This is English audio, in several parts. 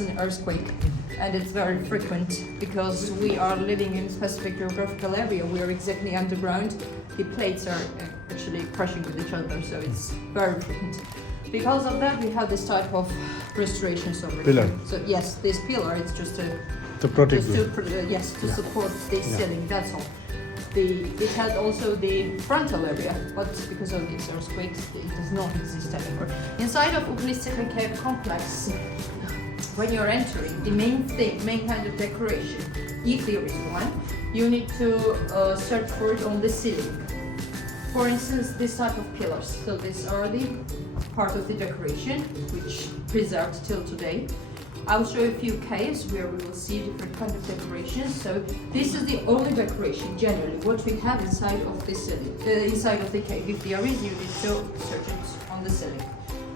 there's an earthquake, and it's very frequent because we are living in a specific geographical area. We are exactly underground. The plates are actually crashing with each other, so it's very frequent. Because of that, we have this type of restorations over Pillar. here. So yes, this pillar is just To protect just you. to support the ceiling. That's all. It had also the frontal area, but because of these earthquakes, it does not exist anymore. Inside of Uflistsikhe complex, when you're entering, the main kind of decoration, if there is one, you need to search for it on the ceiling. For instance, this type of pillars. So these are the part of the decoration, which preserved till today. I'll show a few caves where we will see different kind of decorations. So this is the only decoration generally what we have inside of the ceiling, inside of the cave. If there is, you need to search it on the ceiling.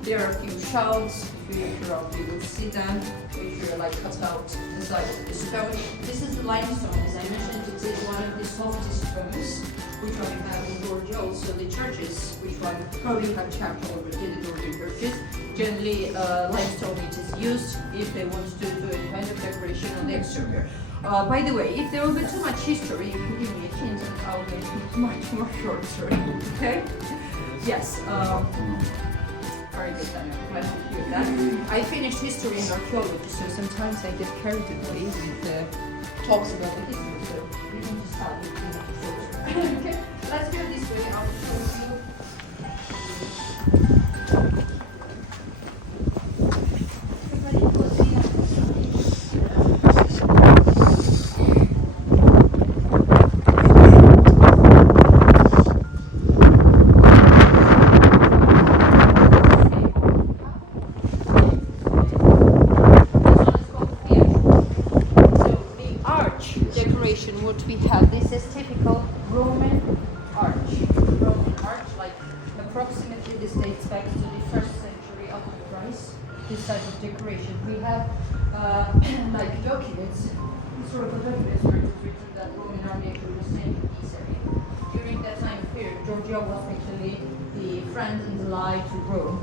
There are a few shelves. If you look around, you will see them, which are like cut out inside of the stone. This is the limestone, as I mentioned. It is one of the softest stones, which one we have in Georgia. Also the churches, which one probably have chapel already, the Georgian churches. Generally, limestone it is used if they want to do any kind of decoration on the exterior. By the way, if there will be too much history, you can give me a hint and I'll make it much more shorter. Okay? Yes. Very good, Daniel. Glad to hear that. I finished history and archaeology, so sometimes I get carried away with talks about the history, so we can just start with the okay, let's go this way. I'll show you. What we have, this is typical Roman arch. Like approximately this dates back to the 1st century after Christ. This type of decoration. We have like documents, historical documents where it was written that Roman army actually was sent to this area. During that time period, Georgia was actually the friend and ally to Rome.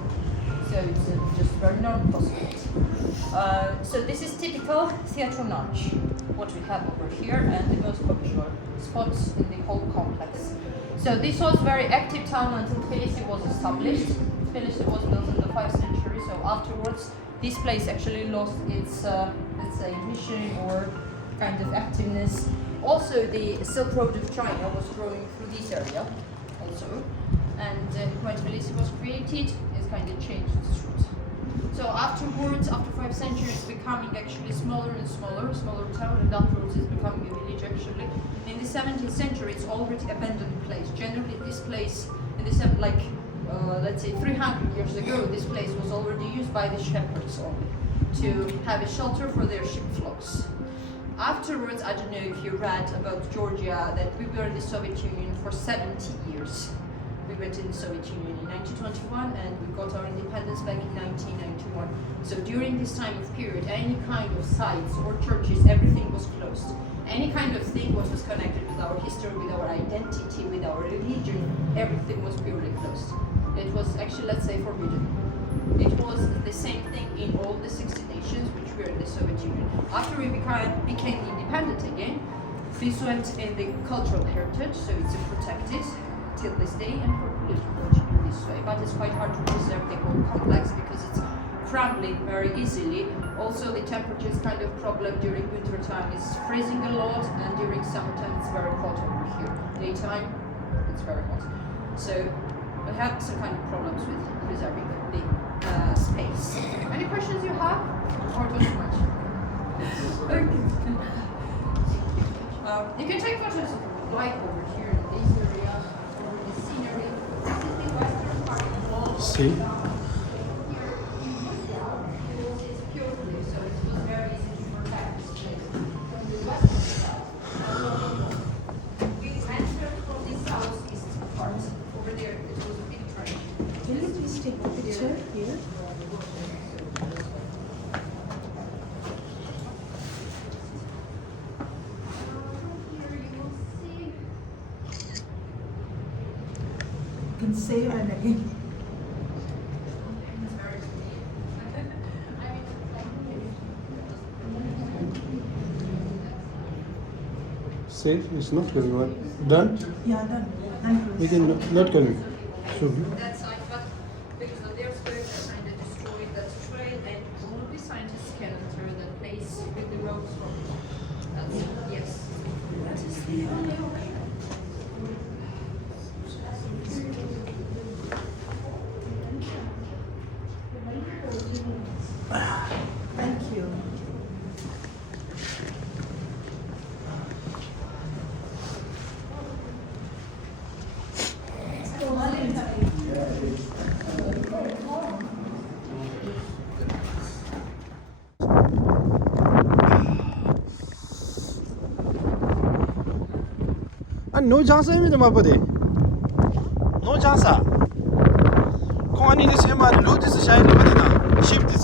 So it's just very normal possibility. So this is typical theatral arch, what we have over here, and the most popular spots in the whole complex. So this was very active town until Uflistsikhe was established. Uflistsikhe was built in the 5th century, so afterwards this place actually lost its, let's say, mission or kind of activeness. Also the Silk Road of China was growing through this area also, and when Uflistsikhe was created, it's kind of changed its route. So afterwards, after 5 centuries, becoming actually smaller and smaller town, and afterwards it's becoming a village actually. In the 17th century, it's already abandoned place. Generally, this place, in the let's say 300 years ago, this place was already used by the shepherds only to have a shelter for their sheep flocks. Afterwards, I don't know if you read about Georgia, that we were in the Soviet Union for 70 years. We went in the Soviet Union in 1921 and we got our independence back in 1991. So during this time of period, any kind of sites or churches, everything was closed. Any kind of thing what was connected with our history, with our identity, with our religion, everything was purely closed. It was actually, let's say, forbidden. It was the same thing in all the 60 nations which were in the Soviet Union. After we became independent again, this went in the cultural heritage, so it's protected till this day, and we're continuing this way. But it's quite hard to preserve the whole complex because it's crumbling very easily. Also, the temperature is kind of problem during winter time. It's freezing a lot, and during summertime it's very hot over here. Daytime, it's very hot. So we have some kind of problems with preserving the space. Any questions you have, or too much? Okay. You can take photos of the light over here in this area. Scenery. This is the western part of the wall. See? Here it's pure blue, so it was very easy to protect this place from the western side. We entered from the southeast part. Over there, it was a big trench. Can you please take a picture here? Can say and again. Safe, it's not going on. Done? Yeah, done. And We can not going. So, That side, but because they're going to kind of destroy that trail, and only scientists can enter that place with the ropes from. That's yes. That is the only option. thank you. no chance even my body. No chance. Come on, this is my load is shining with it. Shift this.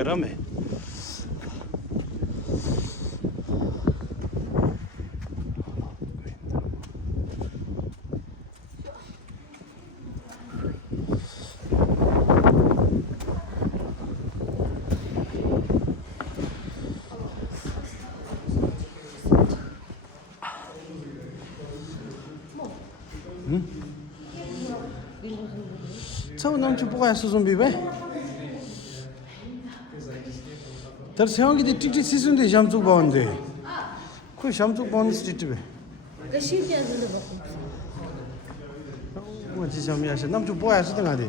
गरम है 저 남주 뭐가 있어 좀 비베 तर सेवांगी ते टिकटिक system दे शामचुक बावंदे कोई शामचुक बावंदे street पे कशी ती अजून बघ वो जी शामी आशा namचुक बोया असं तंगा दे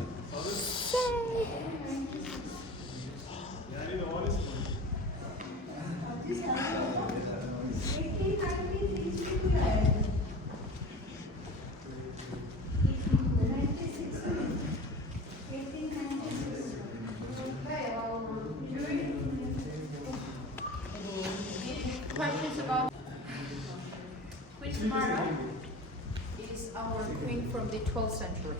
Questions about Queen Tamara is our queen from the 12th century.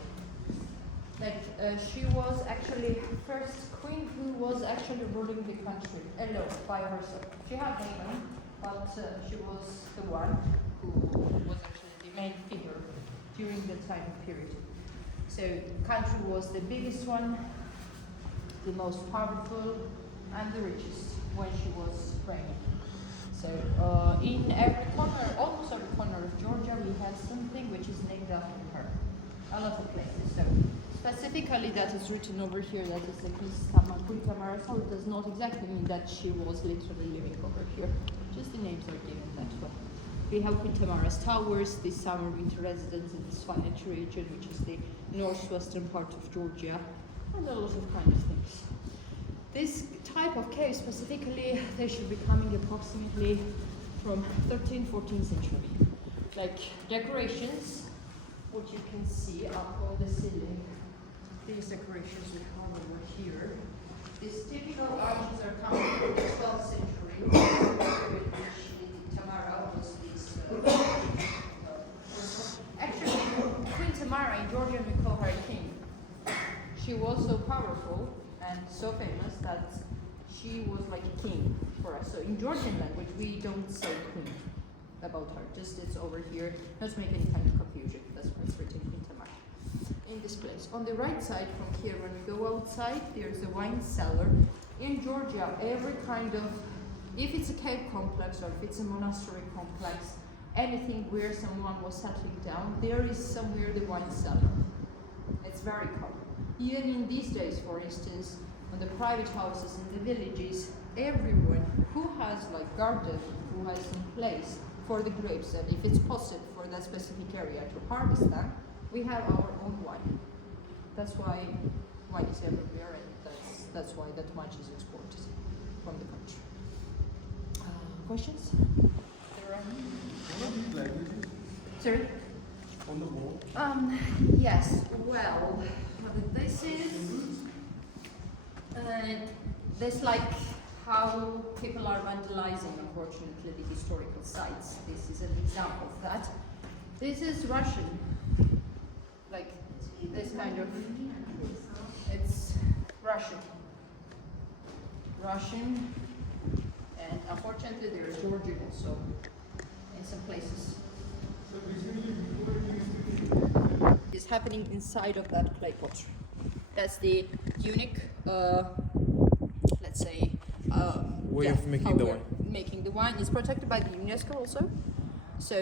Like she was actually first queen who was actually ruling the country alone by herself. She had a son, but she was the one who was actually the main figure during the time period. So country was the biggest one, the most powerful, and the richest when she was reigning. So in every corner, almost every corner of Georgia, we have something which is named after her. A lot of places. So specifically, that is written over here. That is the Queen Tamara. So it does not exactly mean that she was literally living over here. Just the names are given that way. We have Queen Tamara's towers, the summer winter residence in the Svanage region, which is the northwestern part of Georgia, and a lot of kind of things. This type of cave specifically, they should be coming approximately from 13th, 14th century. Like decorations, what you can see up on the ceiling, these decorations we have over here. These typical arches are coming from the 12th century, which Tamara was this. Actually, Queen Tamara in Georgian we call her a king. She was so powerful and so famous that she was like a king for us. So in Georgian language, we don't say queen about her. Just it's over here. Not make any kind of confusion. That's why it's written in Tamar. In this place. On the right side from here, when we go outside, there's a wine cellar. In Georgia, every kind of If it's a cave complex or if it's a monastery complex, anything where someone was settling down, there is somewhere the wine cellar. It's very common. Even in these days, for instance, on the private houses in the villages, everyone who has like garden, who has some place for the grapes, and if it's possible for that specific area to harvest them, we have our own wine. That's why wine is everywhere, and that's why that much is exported from the country. Questions? There are any? Sorry? On the wall. Yes. Well, this is this like how people are vandalizing, unfortunately, the historical sites. This is an example of that. This is Russian, like this kind of. It's Russian. Russian, and unfortunately, there is Georgian also in some places. Is happening inside of that clay pot. That's the unique, let's say, Way of making how the we're wine. Making the wine is protected by the UNESCO also, so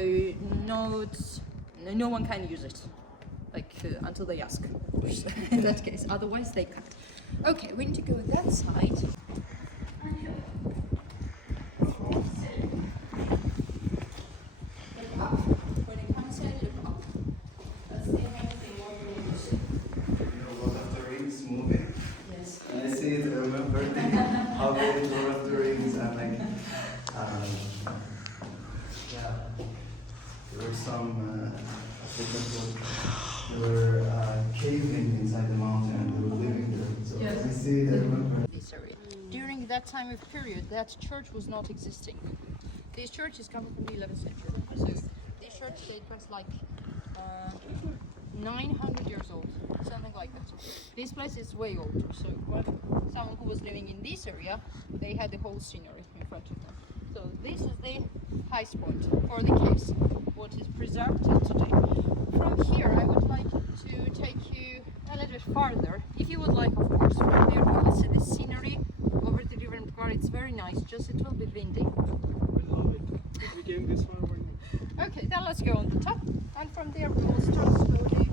no one can use it, like until they ask. In that case, otherwise they can't. Okay, we need to go that side. When it comes in, look up. That's the main thing what we need to see. Lord of the Rings movie. Yes. And I see it, I remember how good Lord of the Rings and like, yeah, there were some African who were caving inside the mountain and they were living there. So Yes. I see it, I remember. This area. During that time of period, that church was not existing. This church is coming from the 11th century. So this church was like 900 years old, something like that. This place is way older. So when someone who was living in this area, they had the whole scenery in front of them. So this is the highest point for the caves, what is preserved till today. From here, I would like to take you a little bit farther. If you would like, of course, from there you will see the scenery over the river and car. It's very nice, just it will be windy. We came this far. Okay, then let's go on the top, and from there we will start slowly.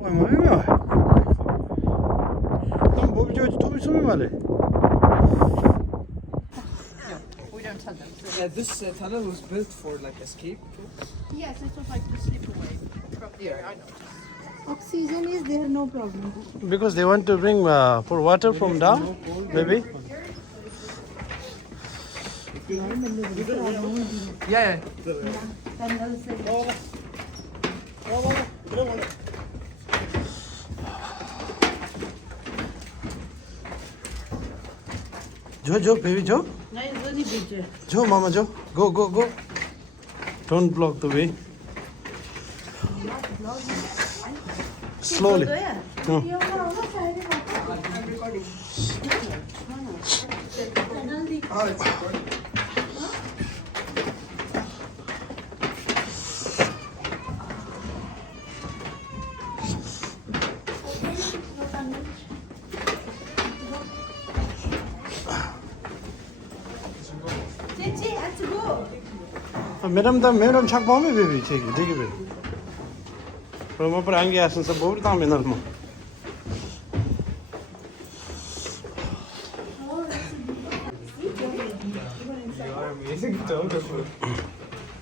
Oj, moje miałe. Tam powiedziałeś, to mi sobie male. We don't tell them. So Yeah, this tunnel was built for like escape. yes, it was like to slip away from the area. I know. Oxygen is there, no problem. Because they want to bring pour water from down, maybe. Yeah. Joe, baby Joe. Joe, Mama Joe. Go. Don't block the way. Slowly. Madam chak bombe baby take it. From up rangi asan sa bob ta menal mo. You are amazing photographer.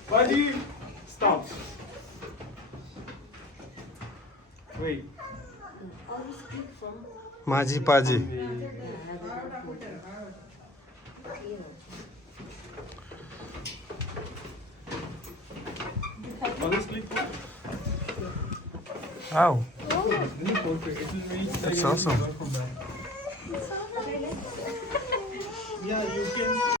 Why do you stop? Wait. Maji paji. Honestly. Wow, This is perfect. It will reach that's awesome. Yeah, you can.